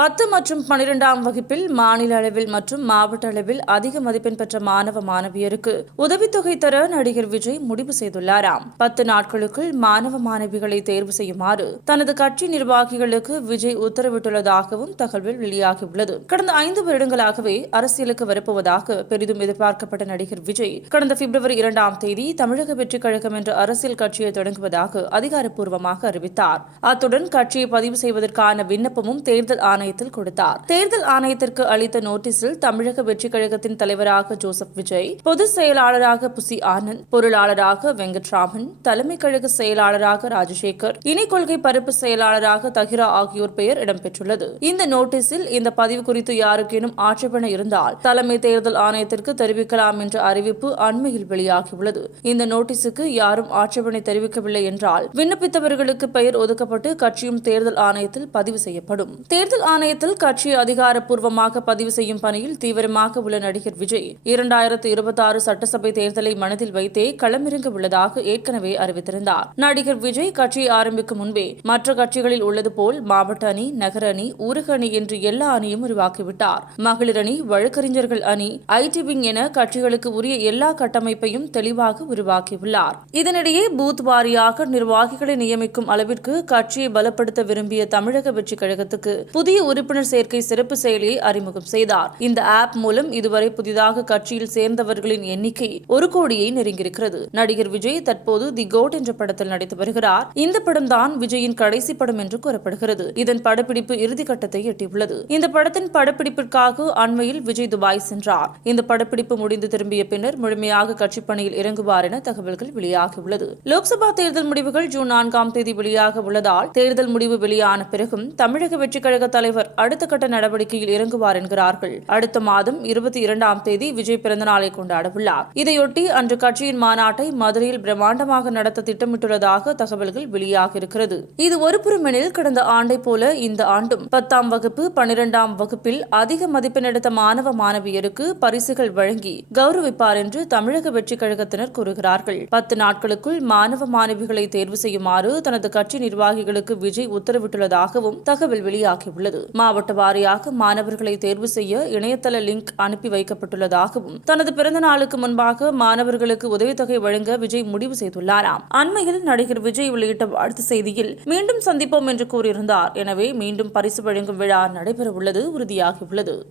10 மற்றும் 12ஆம் வகுப்பில் மாநில அளவில் மற்றும் மாவட்ட அளவில் அதிக மதிப்பெண் பெற்ற மாணவ மாணவியருக்கு உதவித்தொகை தர நடிகர் விஜய் முடிவு செய்துள்ளாராம். 10 நாட்களுக்குள் மாணவ மாணவிகளை தேர்வு செய்யுமாறு தனது கட்சி நிர்வாகிகளுக்கு விஜய் உத்தரவிட்டுள்ளதாகவும் தகவல் வெளியாகியுள்ளது. கடந்த 5 வருடங்களாகவே அரசியலுக்கு வரப்போவதாக பெரிதும் எதிர்பார்க்கப்பட்ட நடிகர் விஜய் கடந்த பிப்ரவரி 2ஆம் தேதி தமிழக வெற்றிக் கழகம் என்ற அரசியல் கட்சியை தொடங்குவதாக அதிகாரப்பூர்வமாக அறிவித்தார். அத்துடன் கட்சியை பதிவு செய்வதற்கான விண்ணப்பமும் தேர்தல் ஆணையத்தில் கொடுத்தார். தேர்தல் ஆணையத்திற்கு அளித்த நோட்டீஸில் தமிழக வெற்றிக் கழகத்தின் தலைவராக ஜோசப் விஜய், பொதுச் செயலாளராக புசி ஆனந்த், பொருளாளராக வெங்கட்ராமன், தலைமை கழக செயலாளராக ராஜசேகர், இணை கொள்கை பரப்பு செயலாளராக தஹிரா ஆகியோர் பெயர் இடம்பெற்றுள்ளது. இந்த நோட்டீஸில் இந்த பதிவு குறித்து யாருக்கேனும் ஆட்சேபனை இருந்தால் தலைமை தேர்தல் ஆணையத்திற்கு தெரிவிக்கலாம் என்ற அறிவிப்பு அண்மையில் வெளியாகியுள்ளது. இந்த நோட்டீஸுக்கு யாரும் ஆட்சேபனை தெரிவிக்கவில்லை என்றால் விண்ணப்பித்தவர்களுக்கு பெயர் ஒதுக்கப்பட்டு கட்சியும் தேர்தல் ஆணையத்தில் பதிவு செய்யப்படும். தேர்தல் ஆணையத்தில் கட்சியை அதிகாரப்பூர்வமாக பதிவு செய்யும் பணியில் தீவிரமாக உள்ள நடிகர் விஜய் 2026 சட்டசபை தேர்தலை மனதில் வைத்தே களமிறங்க உள்ளதாக ஏற்கனவே அறிவித்திருந்தார். நடிகர் விஜய் கட்சியை ஆரம்பிக்கும் முன்பே மற்ற கட்சிகளில் உள்ளது போல் மாவட்ட அணி, நகர அணி, ஊரக அணி என்று எல்லா அணியும் உருவாக்கிவிட்டார். மகளிர் அணி, வழக்கறிஞர்கள் அணி, ஐடி விங் என கட்சிகளுக்கு உரிய எல்லா கட்டமைப்பையும் தெளிவாக உருவாக்கியுள்ளார். இதனிடையே பூத் வாரியாக நிர்வாகிகளை நியமிக்கும் அளவிற்கு கட்சியை பலப்படுத்த விரும்பிய தமிழக வெற்றிக் கழகத்துக்கு புதிய உறுப்பினர் சேர்க்கை சிறப்பு செயலியை அறிமுகம் செய்தார். இந்த ஆப் மூலம் இதுவரை புதிதாக கட்சியில் சேர்ந்தவர்களின் எண்ணிக்கை 1 கோடியை நெருங்கியிருக்கிறது. நடிகர் விஜய் தற்போது தி கோட் என்ற படத்தில் நடித்து வருகிறார். இந்த படம் தான் விஜயின் கடைசி படம் என்று கூறப்படுகிறது. இதன் படப்பிடிப்பு இறுதிக்கட்டத்தை எட்டியுள்ளது. இந்த படத்தின் படப்பிடிப்பிற்காக அண்மையில் விஜய் துபாய் சென்றார். இந்த படப்பிடிப்பு முடிந்து திரும்பிய பின்னர் முழுமையாக கட்சி பணியில் இறங்குவார் என தகவல்கள் வெளியாகியுள்ளது. லோக்சபா தேர்தல் முடிவுகள் ஜூன் 4ஆம் தேதி வெளியாக உள்ளதால் தேர்தல் முடிவு வெளியான பிறகும் தமிழக வெற்றிக் கழக தலைவர் அடுத்த கட்ட நடவடிக்கையில் இறங்குவார் என்கிறார்கள். அடுத்த மாதம் 22ஆம் தேதி விஜய் பிறந்தநாளை கொண்டாடவுள்ளார். இதையொட்டி அன்று கட்சியின் மாநாட்டை மதுரையில் பிரம்மாண்டமாக நடத்த திட்டமிட்டுள்ளதாக தகவல்கள் வெளியாகியிருக்கிறது. இது ஒருபுறமெனில் கடந்த ஆண்டை போல இந்த ஆண்டும் 10ஆம் வகுப்பு 12ஆம் வகுப்பில் அதிக மதிப்பெண் எடுத்த மாணவ மாணவியருக்கு பரிசுகள் வழங்கி கௌரவிப்பார் என்று தமிழக வெற்றிக் கழகத்தினர் கூறுகிறார்கள். 10 நாட்களுக்குள் மாணவ மாணவிகளை தேர்வு செய்யுமாறு தனது கட்சி நிர்வாகிகளுக்கு விஜய் உத்தரவிட்டுள்ளதாகவும் தகவல் வெளியாகியுள்ளது. மாவட்ட வாரியாக மாணவர்களை தேர்வு செய்ய இணையதள லிங்க் அனுப்பி வைக்கப்பட்டுள்ளதாகவும் தனது பிறந்த நாளுக்கு முன்பாக மாணவர்களுக்கு உதவித்தொகை வழங்க விஜய் முடிவு செய்துள்ளாராம். அண்மையில் நடிகர் விஜய் வெளியிட்ட வாழ்த்து செய்தியில் மீண்டும் சந்திப்போம் என்று கூறியிருந்தார். எனவே மீண்டும் பரிசு வழங்கும் விழா நடைபெறவுள்ளது உறுதியாகியுள்ளது.